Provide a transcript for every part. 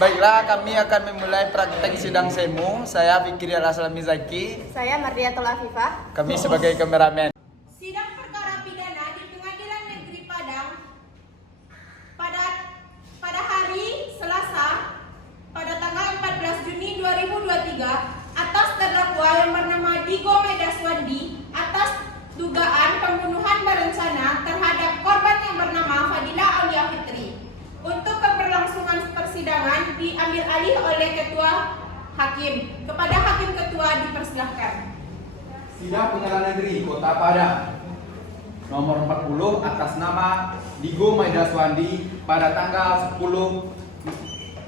Baiklah, kami akan memulai praktek sidang semu. Saya Fikri Al-Aslami Zaki. Saya Mardiatul Afifah. Kami sebagai kameramen. Sidang perkara pidana di Pengadilan Negeri Padang pada hari Selasa pada tanggal 14 Juni 2023 atas terdakwa yang bernama Digo Maidaswandi atas dugaan pembunuhan berencana terhadap korban yang bernama Fadila Aulia Fitri. Untuk keberlangsungan persidangan diambil alih oleh Ketua Hakim. Kepada Hakim Ketua dipersilahkan. Sidang Pengadilan Negeri Kota Padang nomor 40 atas nama Digo Maidaswandi pada tanggal 10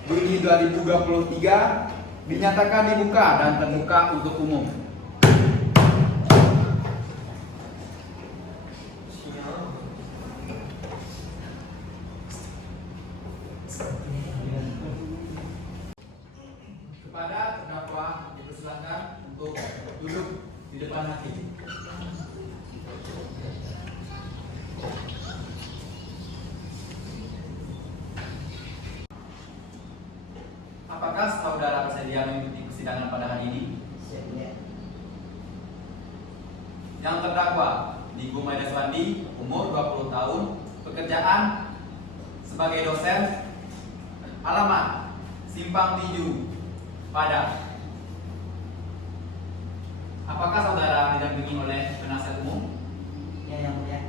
Juni 2023 dinyatakan dibuka dan terbuka untuk umum. Kepada terdakwa dipersilakan untuk duduk di depan hakim. Apakah saudara bersedia mengikuti persidangan pada hari ini? Yang terdakwa Digo Maidaswandi, umur 20 tahun, pekerjaan sebagai dosen, alamat Simpang Tinju, Padang. Apakah saudara didampingi oleh penasihat umum? Ya, yang mulia.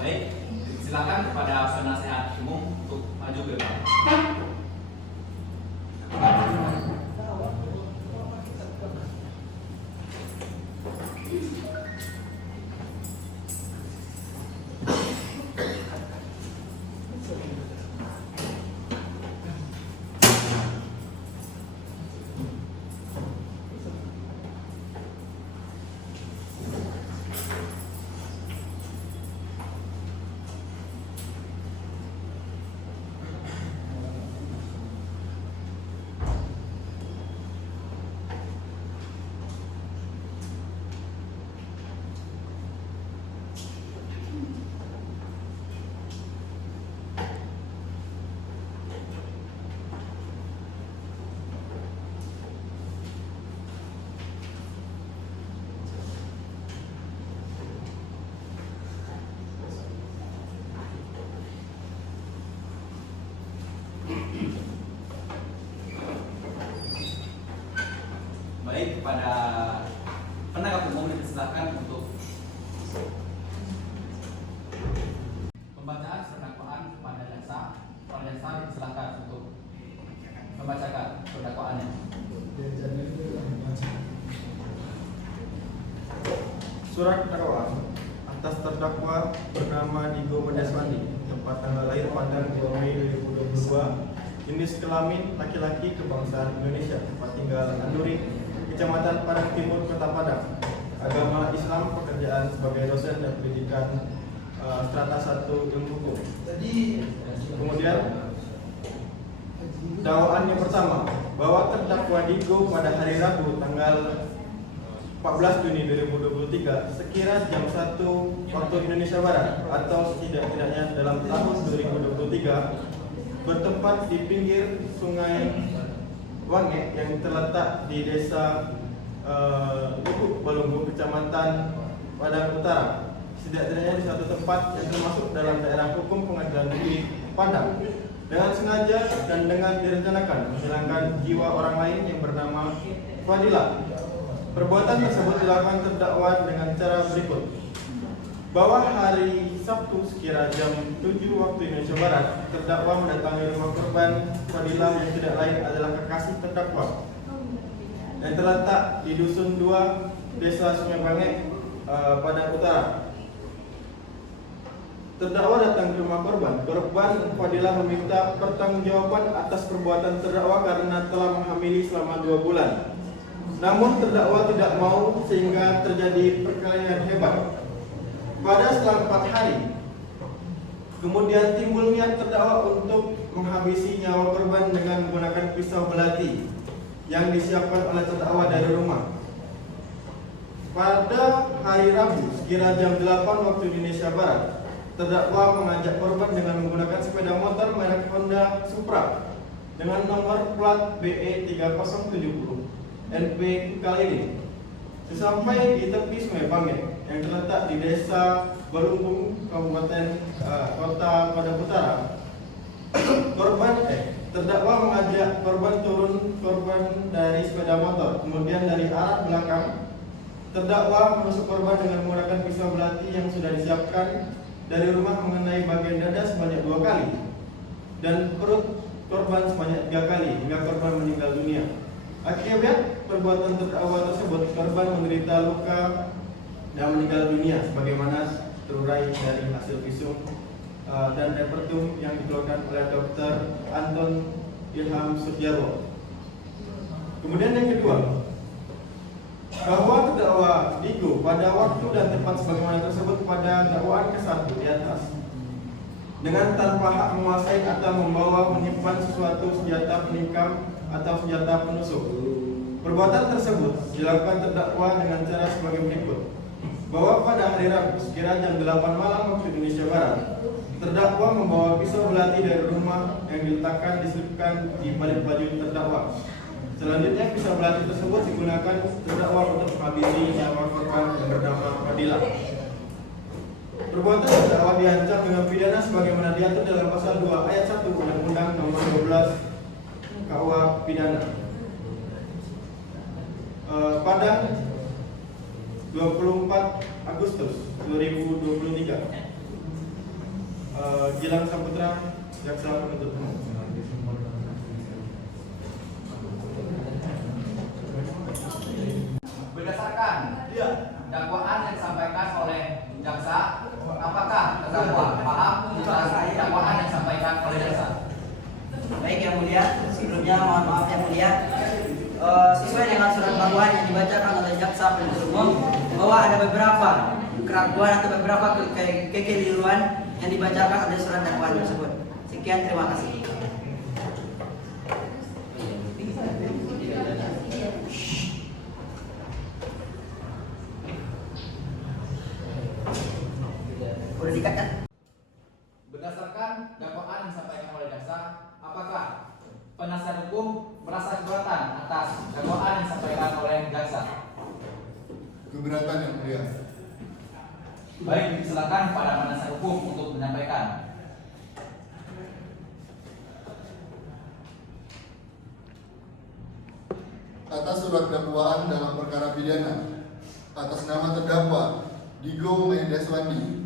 Baik, silakan kepada penasihat umum untuk maju ke depan. Baik, kepada penegak umum dipersilakan untuk pembacaan surat dakwaan kepada jaksa. Para jaksa dipersilakan untuk membacakan surat dakwaannya. Surat dakwaan atas terdakwa bernama Digo Maidaswandi, tempat tanggal lahir Padang 2 Mei 2022, jenis kelamin laki-laki, kebangsaan Indonesia, tempat tinggal Anduri, Kecamatan Padang Timur, Kota Padang, agama Islam, pekerjaan sebagai dosen dan pendidikan strata 1 ilmu hukum. Kemudian dakwaan yang pertama, bahwa terdakwa Digo pada hari Rabu tanggal 14 Juni 2023 sekira jam 1 waktu Indonesia Barat atau setidak-tidaknya dalam tahun 2023 bertempat di pinggir Sungai Wange yang terletak di desa Lubuk Balunggu, Kecamatan Padang Utara, setidak-tidaknya di satu tempat yang termasuk dalam daerah hukum Pengadilan Negeri Padang, dengan sengaja dan dengan direncanakan menghilangkan jiwa orang lain yang bernama Fadila. Perbuatan tersebut dilakukan terdakwa dengan cara berikut. Bahwa hari Sabtu sekira jam 7 waktu Indonesia Barat, terdakwa mendatangi rumah korban Fadila yang tidak lain adalah kekasih terdakwa yang terletak di Dusun 2, Desa Sungai Wange, Padang Utara. Terdakwa datang ke rumah korban. Korban Fadila meminta pertanggungjawaban atas perbuatan terdakwa karena telah menghamili selama 2 bulan. Namun terdakwa tidak mau sehingga terjadi perkelahian hebat. Pada selang 4 hari, kemudian timbul niat terdakwa untuk menghabisi nyawa korban dengan menggunakan pisau belati yang disiapkan oleh terdakwa dari rumah. Pada hari Rabu, sekira jam 8 waktu Indonesia Barat, terdakwa mengajak korban dengan menggunakan Honda Supra dengan nomor plat BE 3070 NP kali ini. Sesampai di tepi Sungai Bangge yang terletak di Desa Balumbung, Kabupaten Kota Padang Utara, terdakwa mengajak korban dari sepeda motor, kemudian dari arah belakang terdakwa menusuk korban dengan menggunakan pisau belati yang sudah disiapkan dari rumah mengenai bagian dada sebanyak 2 kali dan perut korban sebanyak 3 kali hingga korban meninggal dunia. Akibat perbuatan terdakwa tersebut, korban menderita luka dan meninggal dunia sebagaimana terurai dari hasil visum dan repertum yang dikeluarkan oleh Dr. Anton Ilham Sudjarwo. Kemudian yang kedua, bahwa terdakwa Digo pada waktu dan tempat sebagaimana tersebut pada dakwaan ke-1 di atas dengan tanpa hak menguasai atau membawa menyimpan sesuatu senjata penikam atau senjata penusuk. Perbuatan tersebut dilakukan terdakwa dengan cara sebagai berikut. Bahwa pada hari Rabu sekira jam 8 malam waktu Indonesia Barat, terdakwa membawa pisau belati dari rumah yang diletakkan diselipkan di balik baju terdakwa. Selanjutnya pisau belati tersebut digunakan terdakwa untuk menghabisi nyawa korban yang bernama Fadila. Perbuatan terdakwa diancam dengan pidana sebagaimana diatur dalam pasal 2 ayat 1 Undang-Undang Nomor 12 KUA Pidana. Pada 24 Agustus 2023, Gilang Saputra, Jaksa Penuntut Umum. Berdasarkan dakwaan yang disampaikan oleh jaksa, apakah terdakwa paham atas dakwaan yang disampaikan oleh jaksa? Baik Yang Mulia, sebelumnya mohon maaf Yang Mulia, sesuai dengan surat dakwaan yang dibacakan oleh jaksa penuntut umum bahwa ada beberapa keraguan atau beberapa kekeliruan yang dibacakan oleh surat dakwaan tersebut. Sekian, terima kasih. Boleh dikatakan? Berdasarkan dakwaan yang disampaikan oleh jaksa, apakah penasihat hukum merasa keberatan atas dakwaan yang disampaikan oleh jaksa? Keberatan Yang Mulia. Baik, silakan pada penasihat hukum untuk menyampaikan. Atas surat dakwaan dalam perkara pidana atas nama terdakwa Digo Maidaswandi,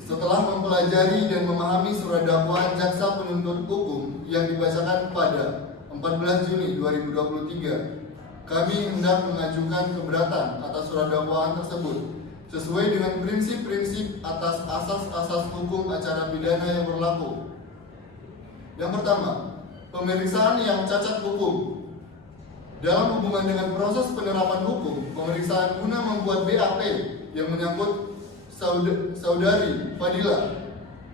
setelah mempelajari dan memahami surat dakwaan jaksa penuntut umum yang dibacakan pada 14 Juni 2023, kami hendak mengajukan keberatan atas surat dakwaan tersebut sesuai dengan prinsip-prinsip atas asas-asas hukum acara pidana yang berlaku. Yang pertama, pemeriksaan yang cacat hukum. Dalam hubungan dengan proses penerapan hukum, pemeriksaan guna membuat BAP yang menyangkut saudari Fadila,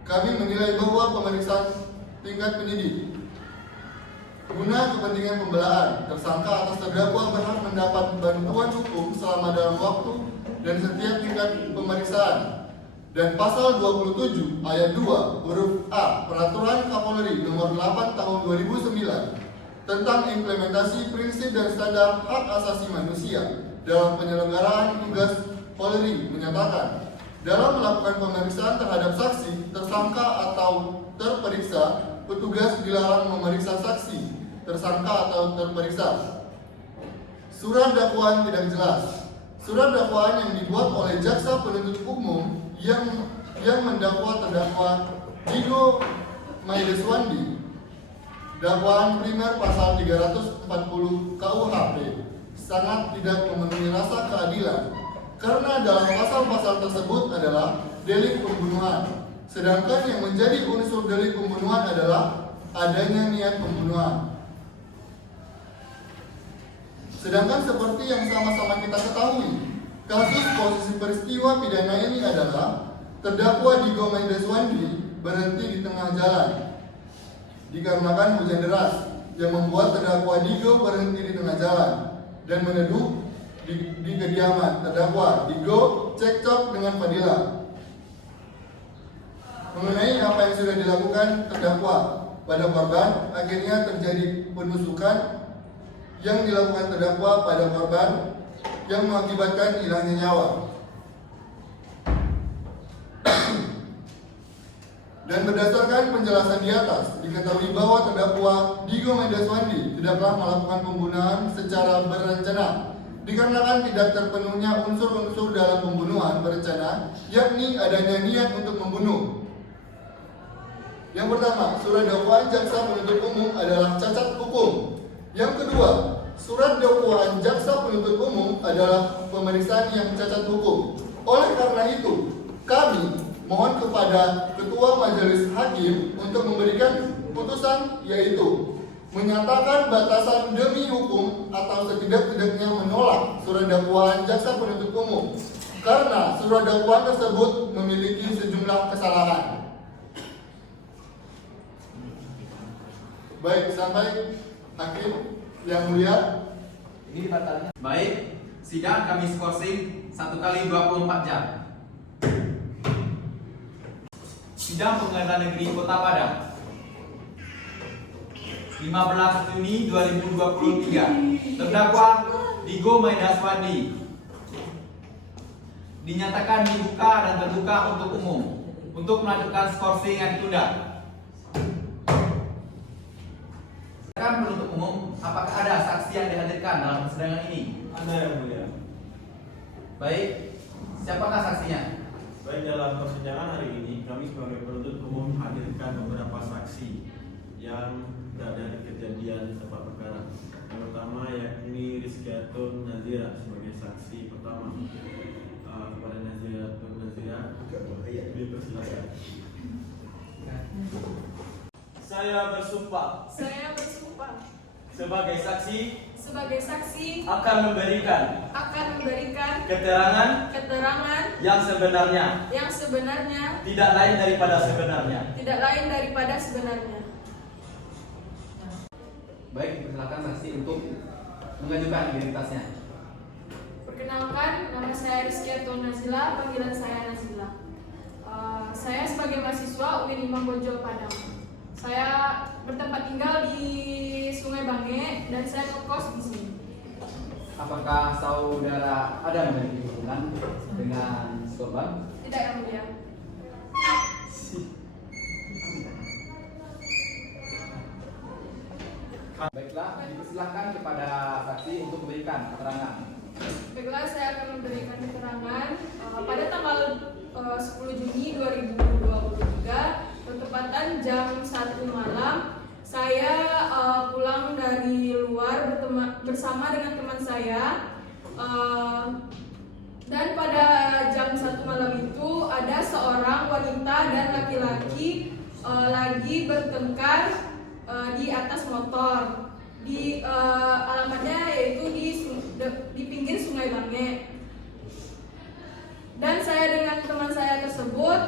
kami menilai bahwa pemeriksaan tingkat penyidik guna kepentingan pembelaan, tersangka atas terdakwa berhak mendapat bantuan hukum selama dalam waktu dan setiap tingkat pemeriksaan. Dan pasal 27 ayat 2 huruf A Peraturan Kapolri nomor 8 tahun 2009 tentang implementasi prinsip dan standar hak asasi manusia dalam penyelenggaraan tugas Polri menyatakan, dalam melakukan pemeriksaan terhadap saksi, tersangka atau terperiksa, petugas dilarang memeriksa saksi, tersangka atau terperiksa. Surat dakwaan tidak jelas. Surat dakwaan yang dibuat oleh jaksa penuntut umum yang mendakwa terdakwa Digo Maidaswandi, dakwaan primer pasal 340 KUHP, sangat tidak memenuhi rasa keadilan karena dalam pasal-pasal tersebut adalah delik pembunuhan, sedangkan yang menjadi unsur delik pembunuhan adalah adanya niat pembunuhan. Sedangkan seperti yang sama-sama kita ketahui, kasus posisi peristiwa pidana ini adalah terdakwa Digo Maidaswandi berhenti di tengah jalan dikarenakan hujan deras yang membuat terdakwa Digo berhenti di tengah jalan dan meneduh di kediaman terdakwa Digo cekcok dengan Fadila. mengenai apa yang sudah dilakukan terdakwa pada korban, akhirnya terjadi penusukan yang dilakukan terdakwa pada korban yang mengakibatkan hilangnya nyawa. Dan berdasarkan penjelasan di atas, diketahui bahwa terdakwa Digo Maidaswandi tidaklah melakukan pembunuhan secara berencana dikarenakan tidak terpenuhnya unsur-unsur dalam pembunuhan berencana, yakni adanya niat untuk membunuh. Yang pertama, surat dakwaan jaksa penuntut umum adalah cacat hukum. Yang kedua, surat dakwaan jaksa penuntut umum adalah pemeriksaan yang cacat hukum. Oleh karena itu, kami mohon kepada Ketua Majelis Hakim untuk memberikan putusan, yaitu menyatakan batasan demi hukum atau setidak-tidaknya menolak surat dakwaan jaksa penuntut umum karena surat dakwaan tersebut memiliki sejumlah kesalahan. Baik, sampai hakim yang mulia. Ini batalnya. Baik, sidang kami skorsing 1 kali 24 jam. Sidang Pengadilan Negeri Kota Padang 15 Juni 2023. Terdakwa Digo Maidaswandi dinyatakan dibuka dan terbuka untuk umum untuk melanjutkan skorsing yang ditunda. Penuntut umum, apakah ada saksi yang dihadirkan dalam persidangan ini? Ada yang mulia. Baik, siapakah saksinya? Baik, dalam persidangan hari ini kami sebagai penuntut umum hadirkan beberapa saksi yang berada di kejadian tempat perkara. Yang pertama yakni Rizkyatun Nazira sebagai saksi pertama. Kepada Nazira dipersilakan. Saya bersumpah Saya bersumpah sebagai saksi sebagai saksi akan memberikan keterangan yang sebenarnya tidak lain daripada sebenarnya. Baik, persilakan saksi untuk mengajukan identitasnya. Perkenalkan, nama saya Rizkyatun Nazila, panggilan saya Nazila. Saya sebagai mahasiswa UIN Imam Bonjol Padang. Saya bertempat tinggal di Sungai Bange dan saya ngekos di sini. Apakah saudara ada memiliki hubungan dengan korban? Tidak, yang mulia. Baiklah, dipersilakan kepada saksi untuk memberikan keterangan. Baiklah, saya akan memberikan keterangan pada tanggal 10 Juni 2023 bertepatan jam 1 malam. Saya pulang dari luar bersama dengan teman saya, dan pada jam 1 malam itu ada seorang wanita dan laki-laki lagi bertengkar di atas motor. Di alamatnya yaitu di pinggir Sungai Bange. Dan saya dengan teman saya tersebut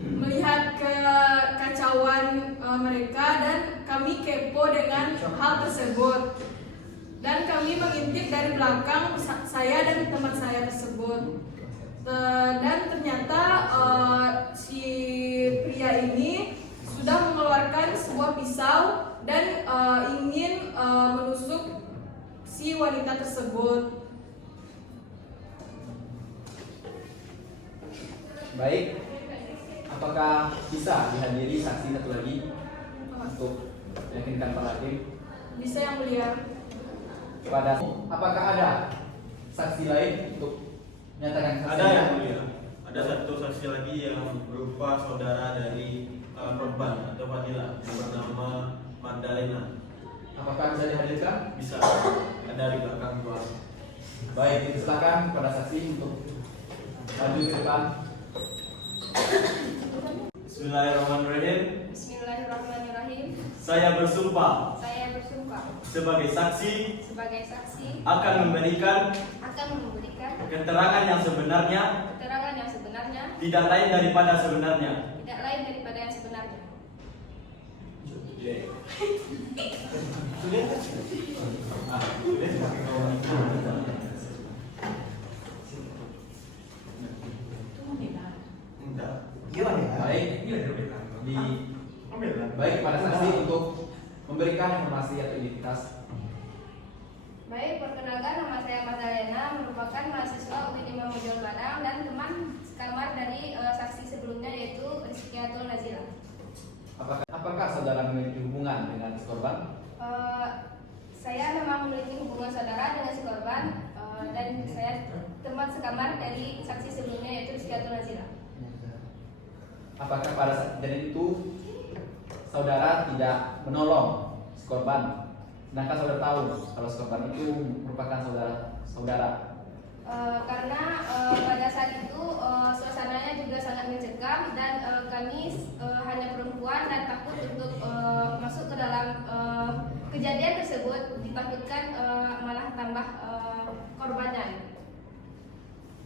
melihat kekacauan mereka dan kami kepo dengan hal tersebut. Dan kami mengintip dari belakang saya dan teman saya tersebut. Dan ternyata si pria ini sudah mengeluarkan sebuah pisau dan ingin menusuk si wanita tersebut. Baik, apakah bisa dihadiri saksi satu lagi untuk meyakinkan para hakim? Bisa, yang mulia. Apakah ada saksi lain untuk menyatakan saksi? Ada yang mulia. Ada satu saksi lagi yang berupa saudara dari korban atau Fadila yang bernama Magdalena. Apakah bisa dihadirkan? Bisa. Ada di belakang gua. Baik, silakan kepada saksi untuk maju ke depan. Bismillahirrahmanirrahim. Bismillahirrahmanirrahim. Saya bersumpah Saya bersumpah sebagai saksi sebagai saksi akan memberikan keterangan yang sebenarnya tidak lain daripada sebenarnya. yang sebenarnya. baik kepada saksi untuk memberikan informasi atau identitas. Baik, perkenalkan nama saya Magdalena, merupakan mahasiswa UI 5 Mojol Padang dan teman sekamar dari saksi sebelumnya yaitu Rizkiatul Nazila. Apakah saudara memiliki hubungan dengan si korban? Saya memang memiliki hubungan saudara dengan si korban dan saya teman sekamar dari saksi sebelumnya yaitu Rizkiatul Nazila. Apakah pada saat kejadian itu saudara tidak menolong si korban? Sedangkan saudara tahu kalau si korban itu merupakan saudara. Karena pada saat itu suasananya juga sangat mencekam dan kami hanya perempuan dan takut untuk masuk ke dalam kejadian tersebut, ditakutkan malah tambah korbannya.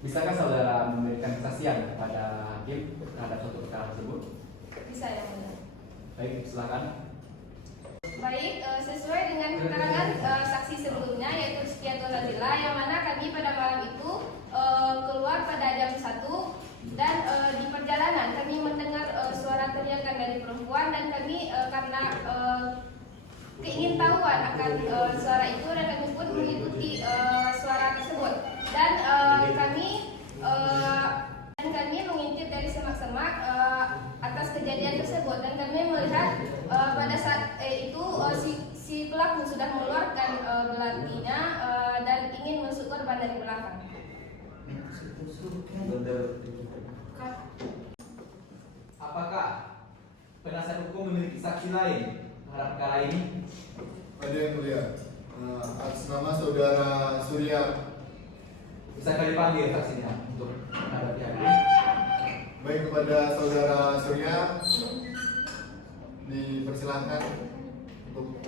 Bisakah saudara memberikan kesaksian kepada hakim terhadap suatu perkara tersebut? Bisa ya mulia. Baik, silakan. Baik, sesuai dengan keterangan saksi sebelumnya yaitu Rizkiatul Nazila, yang mana kami pada malam itu keluar pada jam 1 dan di perjalanan kami mendengar suara teriakan dari perempuan dan kami karena keingintahuan akan suara itu dan kami pun mengikuti suara tersebut dan kami mengintip dari semak-semak atas kejadian tersebut dan kami melihat pada saat itu si pelaku sudah mengeluarkan belatinya dan ingin menusuk korban dari belakang. Apakah penasihat hukum memiliki saksi lain terhadap perkara ini? Pada yang mulia, atas nama saudara Surya, Bisakah dipanggil saksinya untuk menghadapi hakim? baik kepada saudara Surya dipersilahkan untuk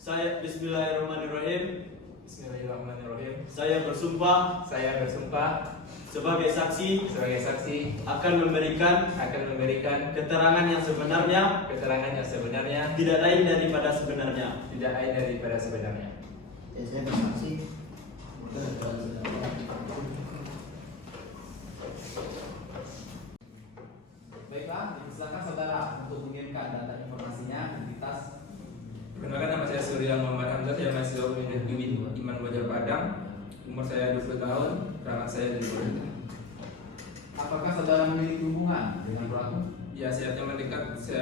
Saya Bismillahirrahmanirrahim. Bismillahirrahmanirrahim. Saya bersumpah sebagai saksi akan memberikan keterangan yang sebenarnya tidak lain daripada sebenarnya. Saya bersaksi. Baiklah, silakan saudara untuk mengirimkan data informasinya, identitas. Perkenalkan, nama saya Surya Muhammad Hamzah, saya mahasiswa UIN Iman Bojol Padang. Umur saya 20 tahun, perangan saya dari Boyolali. Apakah saudara memiliki hubungan dengan pelaku? Ya, saya mendekat si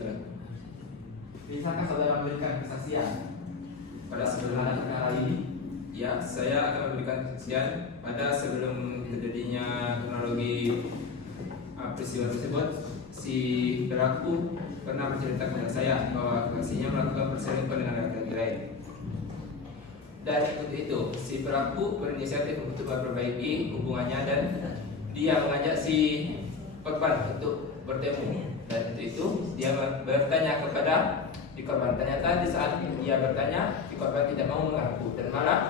pelaku. Bisakah saudara memberikan kesaksian Pada terhadap sebelum perkara ini? Ya, saya akan memberikan kesaksian pada sebelum terjadinya kronologi peristiwa tersebut. Si pelaku pernah bercerita kepada saya bahwa kekasihnya melakukan perselingkuhan dengan laki-laki lain. Dan untuk itu, si pelaku berinisiatif untuk memperbaiki hubungannya dan dia mengajak si korban untuk bertemu. Dan untuk itu, dia bertanya kepada si korban. Ternyata di saat dia bertanya, si korban tidak mau mengaku dan malah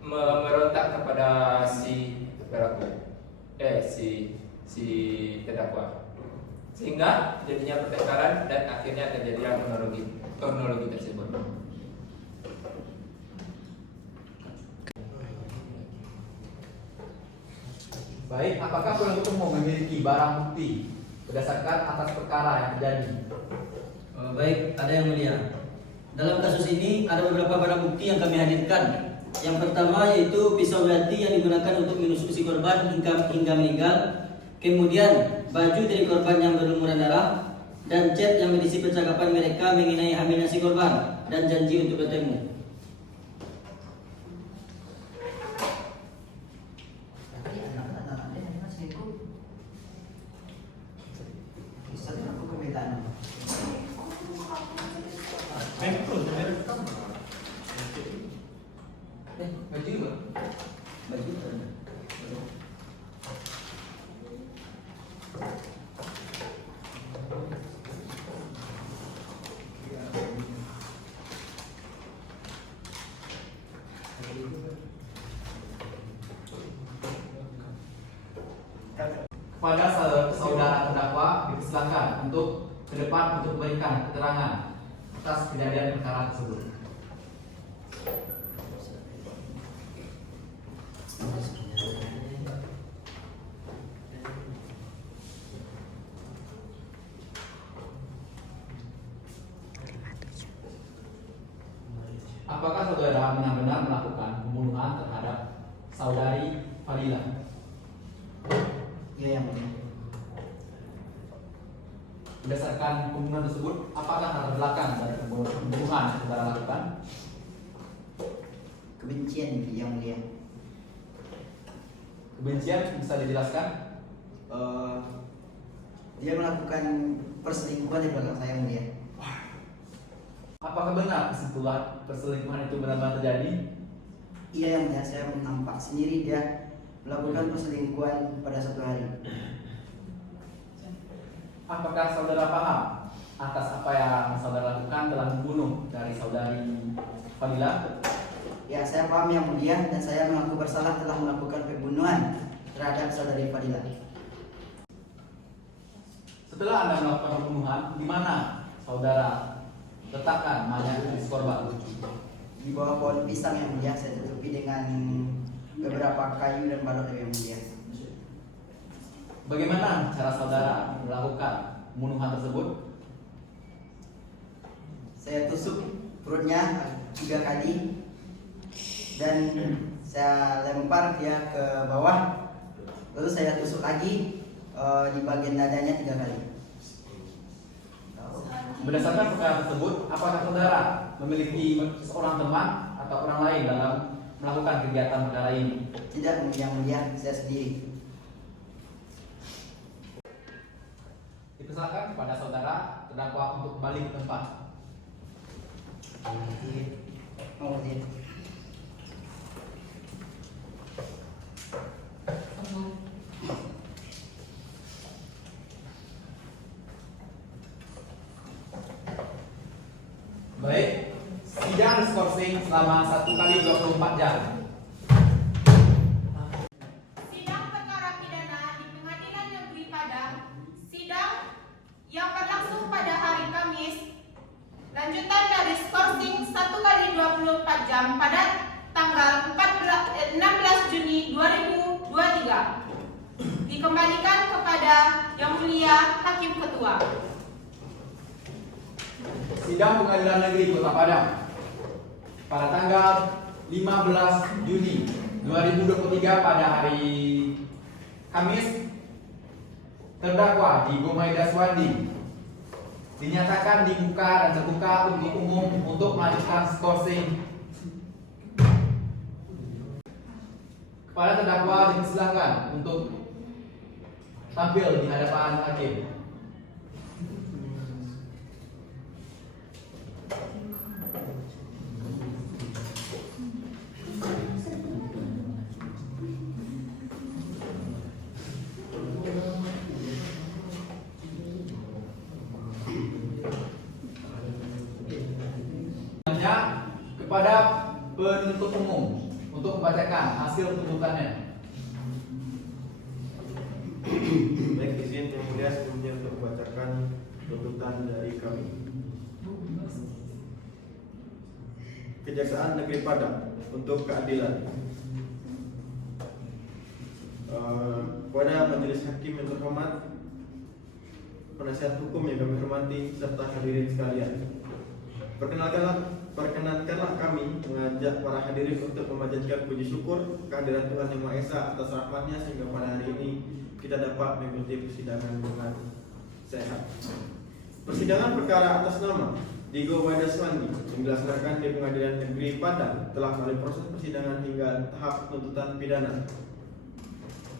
merontak kepada si pelaku, si terdakwa. Sehingga jadinya pertengkaran dan akhirnya terjadi kronologi tersebut. Baik, apakah penuntut umum memiliki barang bukti berdasarkan atas perkara yang terjadi? Baik, ada yang mulia. Dalam kasus ini ada beberapa barang bukti yang kami hadirkan. Yang pertama yaitu pisau belati yang digunakan untuk menusuk si korban hingga meninggal. Kemudian baju dari korban yang berlumuran darah dan chat yang berisi percakapan mereka mengenai hamilnya si korban dan janji untuk bertemu. Kepada saudara terdakwa dipersilakan untuk ke depan untuk memberikan keterangan atas kejadian perkara tersebut. Apakah saudara benar-benar melakukan pembunuhan terhadap saudari Fadila? Iya yang mulia. Berdasarkan pembunuhan tersebut, apakah latar belakang dari pembunuhan yang saudara lakukan? Kebencian yang mulia. Kebencian bisa dijelaskan? Dia melakukan perselingkuhan di belakang saya yang mulia. Apakah benar kesimpulan perselingkuhan itu benar-benar terjadi? Iya yang mulia, saya nampak sendiri dia melakukan perselingkuhan pada suatu hari. Apakah saudara paham atas apa yang saudara lakukan dalam membunuh dari saudari Fadila? Ya, saya paham yang mulia dan saya mengaku bersalah telah melakukan pembunuhan terhadap saudari Fadila. Setelah Anda melakukan pembunuhan, di mana saudara letakkan mayat jenis korban? Di bawah pohon pisang yang mulia, saya tutupi dengan beberapa kayu dan balok yang mulia. Bagaimana cara saudara melakukan pembunuhan tersebut? Saya tusuk perutnya 3 kali dan saya lempar dia ke bawah, lalu saya tusuk lagi di bagian dadanya 3 kali. Berdasarkan perkara tersebut, apakah saudara memiliki seorang teman atau orang lain dalam melakukan kegiatan perkara ini? Tidak yang mulia, saya sendiri. Dipersilakan kepada saudara terdakwa untuk kembali ke tempat. Oh, iya. Baik, sidang diskorsing selama 1 kali 24 jam. Sidang perkara pidana di Pengadilan Negeri Padang, sidang yang berlangsung pada hari Kamis, lanjutan dari skorsing 1 kali 24 jam pada tanggal 16 Juni 2023. Dikembalikan kepada Yang Mulia Hakim Ketua. Sidang Pengadilan Negeri Kota Padang pada tanggal 15 Juni 2023 pada hari Kamis, terdakwa Digo Maida Swandi dinyatakan dibuka dan terbuka untuk umum untuk melanjutkan skorsing. Kepada terdakwa dipersilakan untuk tampil di hadapan hakim. Kepada penuntut umum untuk membacakan hasil tuntutannya. Baik, izin yang mulia sebelumnya untuk membacakan tuntutan dari kami. Kejaksaan Negeri Padang untuk keadilan. Kepada Majelis Hakim yang terhormat, penasihat hukum yang kami hormati serta hadirin sekalian. Perkenankanlah kami mengajak para hadirin untuk memanjatkan puji syukur kehadiran Tuhan Yang Maha Esa atas rahmatnya sehingga pada hari ini kita dapat mengikuti persidangan dengan sehat. Persidangan perkara atas nama Digo Maida Swandi yang dilaksanakan di Pengadilan Negeri Padang telah melalui proses persidangan hingga tahap penuntutan pidana.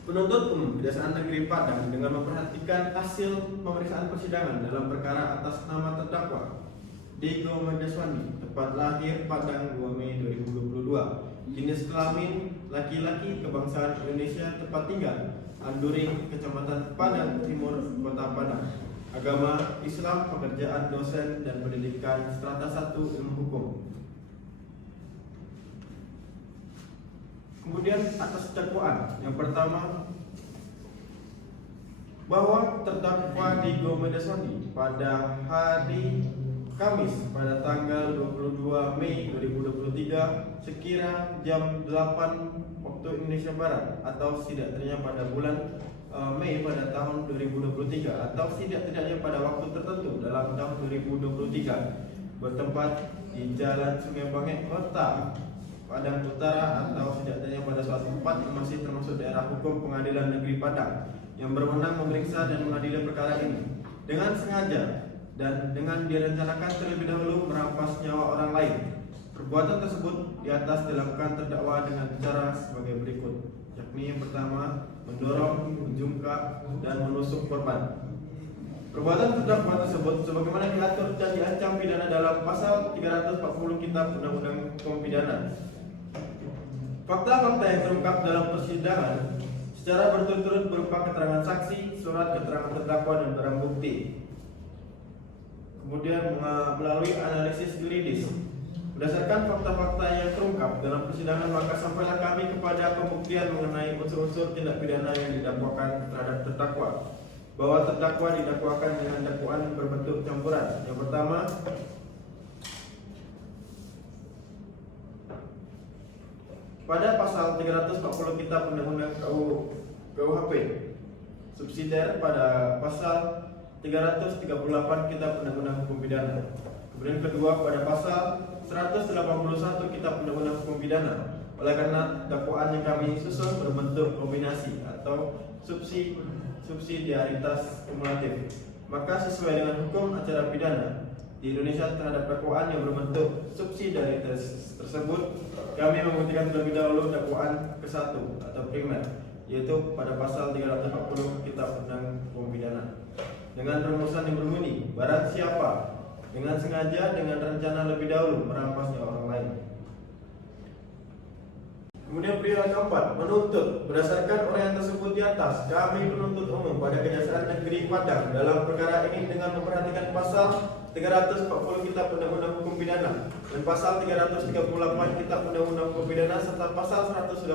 Penuntut umum Kejaksaan Negeri Padang dengan memperhatikan hasil pemeriksaan persidangan dalam perkara atas nama terdakwa Digo Maida Swandi, tempat lahir Padang 2 Mei 2022, jenis kelamin laki-laki, kebangsaan Indonesia, tempat tinggal Anduring, Kecamatan Padang Timur, Kota Padang, agama Islam, pekerjaan dosen dan pendidikan strata 1 ilmu hukum. Kemudian atas dakwaan yang pertama, bahwa terdakwa Digo Maida Swandi pada hari Kamis pada tanggal 22 Mei 2023 sekira jam 8 waktu Indonesia Barat atau setidaknya pada bulan Mei pada tahun 2023 atau setidaknya pada waktu tertentu dalam tahun 2023 bertempat di Jalan Sungai Bangek, Kota Padang Utara atau setidaknya pada suatu tempat yang masih termasuk daerah hukum Pengadilan Negeri Padang yang berwenang memeriksa dan mengadili perkara ini dengan sengaja dan dengan direncanakan terlebih dahulu merampas nyawa orang lain. Perbuatan tersebut di atas dilakukan terdakwa dengan cara sebagai berikut, yakni yang pertama mendorong, menjungkak, dan menusuk korban. Perbuatan terdakwa tersebut sebagaimana diatur dan diancam pidana dalam pasal 340 Kitab Undang-Undang Hukum Pidana. Fakta-fakta yang terungkap dalam persidangan secara berturut-turut berupa keterangan saksi, surat keterangan terdakwa, dan barang bukti. Kemudian melalui analisis yuridis. Berdasarkan fakta-fakta yang terungkap dalam persidangan, maka sampailah kami kepada pembuktian mengenai unsur-unsur tindak pidana yang didakwakan terhadap terdakwa. Bahwa terdakwa didakwakan dengan dakwaan berbentuk campuran. Yang pertama, pada pasal 340 Kitab Undang-Undang KUHP, subsidiar pada pasal 338 Kitab Undang-Undang Hukum Pidana. Kemudian kedua pada pasal 181 Kitab Undang-Undang Hukum Pidana. Oleh karena dakwaan yang kami susun berbentuk kombinasi atau subsidiaritas kumulatif, maka sesuai dengan hukum acara pidana di Indonesia terhadap dakwaan yang berbentuk subsidiaritas tersebut, kami membuktikan terlebih dahulu dakwaan ke-1 atau primer, yaitu pada pasal 340 Kitab Undang Hukum Pidana dengan rumusan yang berbunyi, barang siapa dengan sengaja dengan rencana lebih dahulu merampas nyawa orang lain. Kemudian pilihan keempat, menuntut. Berdasarkan uraian tersebut di atas, kami penuntut umum pada Kejaksaan Negeri Padang dalam perkara ini dengan memperhatikan pasal 340 Kitab Undang-Undang Hukum Pidana dan pasal 338 Kitab Undang-Undang Hukum Pidana serta pasal 181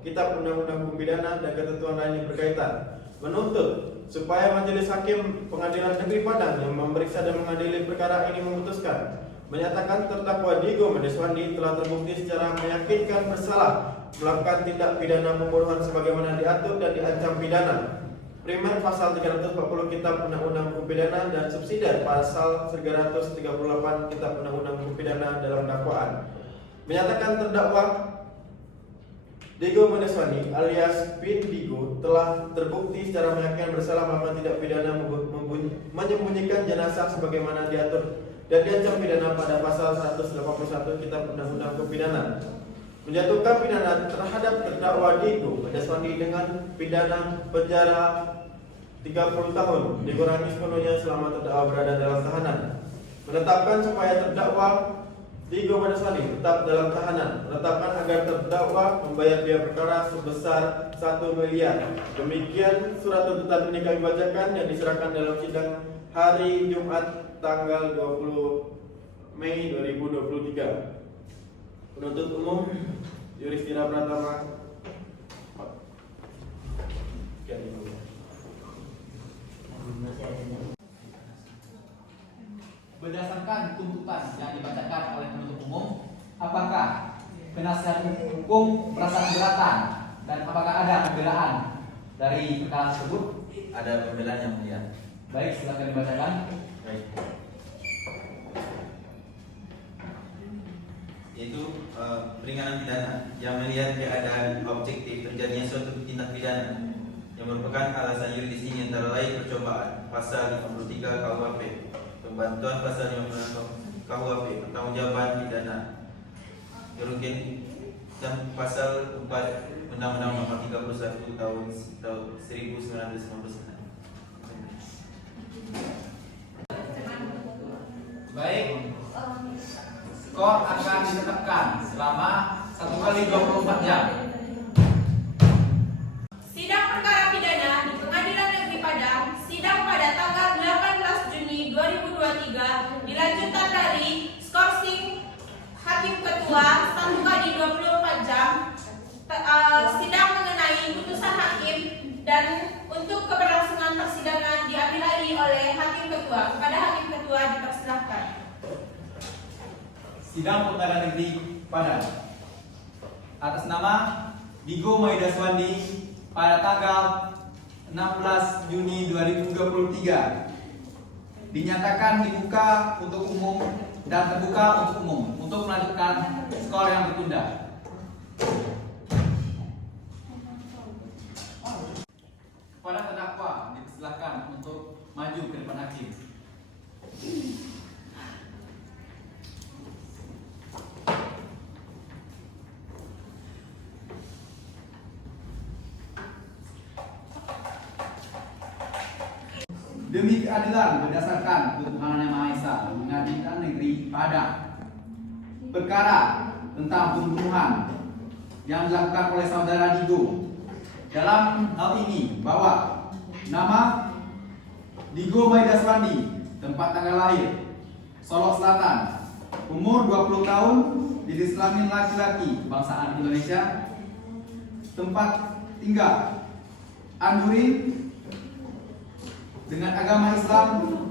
Kitab Undang-Undang Hukum Pidana dan ketentuan lain yang berkaitan. Menuntut supaya Majelis Hakim Pengadilan Negeri Padang yang memeriksa dan mengadili perkara ini memutuskan menyatakan terdakwa Digo Medeswandi telah terbukti secara meyakinkan bersalah melakukan tindak pidana pembunuhan sebagaimana diatur dan diancam pidana primer pasal 340 Kitab Undang-Undang Hukum Pidana dan subsidiar pasal 338 Kitab Undang-Undang Hukum Pidana dalam dakwaan. Menyatakan terdakwa Digo Medeswandi alias Pin Digo telah terbukti secara meyakinkan bersalah melakukan tindak pidana menyembunyikan jenazah sebagaimana diatur dan diancam pidana pada pasal 181 Kitab Undang-Undang Hukum Pidana. Menjatuhkan pidana terhadap terdakwa Digo Medeswandi dengan pidana penjara 30 tahun dikurangi sepenuhnya selama terdakwa berada dalam tahanan. Menetapkan supaya terdakwa Digo Medeswandi tetap dalam tahanan. Menetapkan agar terdakwa membayar biaya perkara sebesar 1 miliar. Demikian surat tuntutan ini kami bacakan yang diserahkan dalam sidang hari Jumat tanggal 20 Mei 2023. Penuntut umum Yudhistira Pratama. Berdasarkan tuntutan yang dibacakan oleh penuntut umum, apakah penasihat hukum merasa keberatan dan apakah ada pembelaan dari perkara tersebut? Ada pembelaan yang mulia. Baik, silakan dibacakan. Baik. Yaitu peringanan pidana yang melihat keadaan objektif terjadinya suatu tindak pidana yang merupakan alasan yuridis ini antara lain percobaan pasal 53 KUHP, pembantuan pasal 56 KUHP, pertanggungjawaban pidana kerugian dan pasal 4 Undang-Undang Nomor 31 tahun 1999. Baik, skor akan ditetapkan selama 1 kali 24 jam. Sidang perkara pidana di Pengadilan Negeri Padang, sidang pada tanggal 18 Juni 2023 dilanjutkan dari skorsing Hakim Ketua 1 kali 24 jam, sidang mengenai putusan hakim dan untuk keberlangsungan persidangan diambil alih oleh Hakim Ketua. Kepada Hakim Ketua dipersilahkan. Sidang Pengadilan Negeri Padang atas nama Digo Maida Swandi pada tanggal 16 Juni 2023 dinyatakan dibuka untuk umum dan terbuka untuk umum untuk melanjutkan skor yang tertunda. Kepada terdakwa dipersilakan untuk maju ke depan hakim. Demi keadilan berdasarkan ketuhanan Yang Maha Esa, Pengadilan Negeri Padang, perkara tentang pembunuhan yang dilakukan oleh saudara Digo. Dalam hal ini bahwa nama Digo Maida Swandi, tempat tanggal lahir Solok Selatan, umur 20 tahun, jenis kelamin laki-laki, kebangsaan Indonesia, tempat tinggal Anjurin, dengan agama Islam,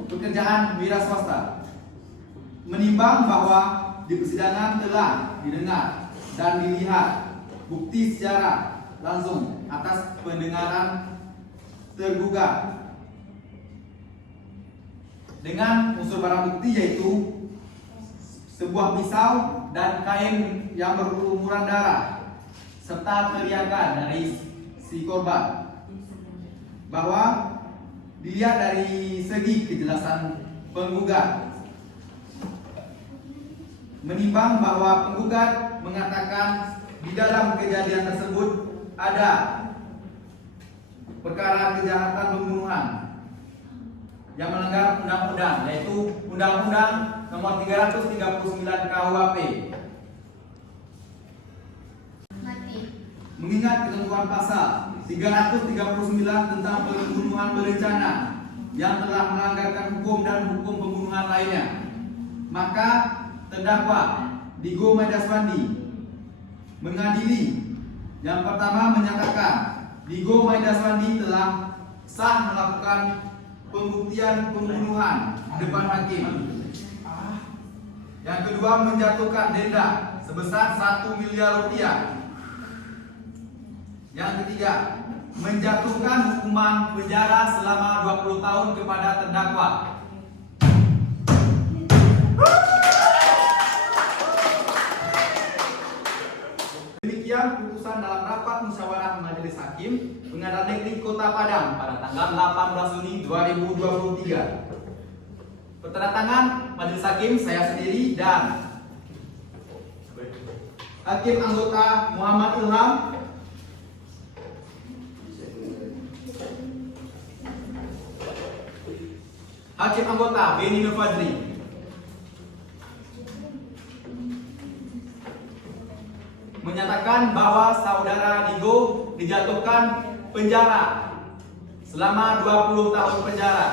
pekerjaan wira swasta. Menimbang bahwa di persidangan telah didengar dan dilihat bukti secara langsung atas pendengaran tergugat dengan unsur barang bukti yaitu sebuah pisau dan kain yang berlumuran darah serta teriakan dari si korban, bahwa dilihat dari segi kejelasan penggugat, menimbang bahwa penggugat mengatakan di dalam kejadian tersebut ada perkara kejahatan pembunuhan yang melanggar undang-undang, yaitu Undang-Undang Nomor 339 KUHP. Mengingat ketentuan pasal 339 tentang pembunuhan berencana yang telah melanggarkan hukum dan hukum pembunuhan lainnya, maka terdakwa Digo Maida Swandi mengadili yang pertama menyatakan Digo Maida Swandi telah sah melakukan pembuktian pembunuhan depan hakim. Yang kedua, menjatuhkan denda sebesar 1 miliar rupiah. Yang ketiga, menjatuhkan hukuman penjara selama 20 tahun kepada terdakwa. Demikian putusan dalam rapat musyawarah Majelis Hakim Pengadilan Negeri Kota Padang pada tanggal 18 Juni 2023. Bertanda Majelis Hakim saya sendiri dan Hakim anggota Muhammad Ilham, Hakim anggota Beni Nurfadli. Menyatakan bahwa saudara Digo dijatuhkan penjara selama 20 tahun penjara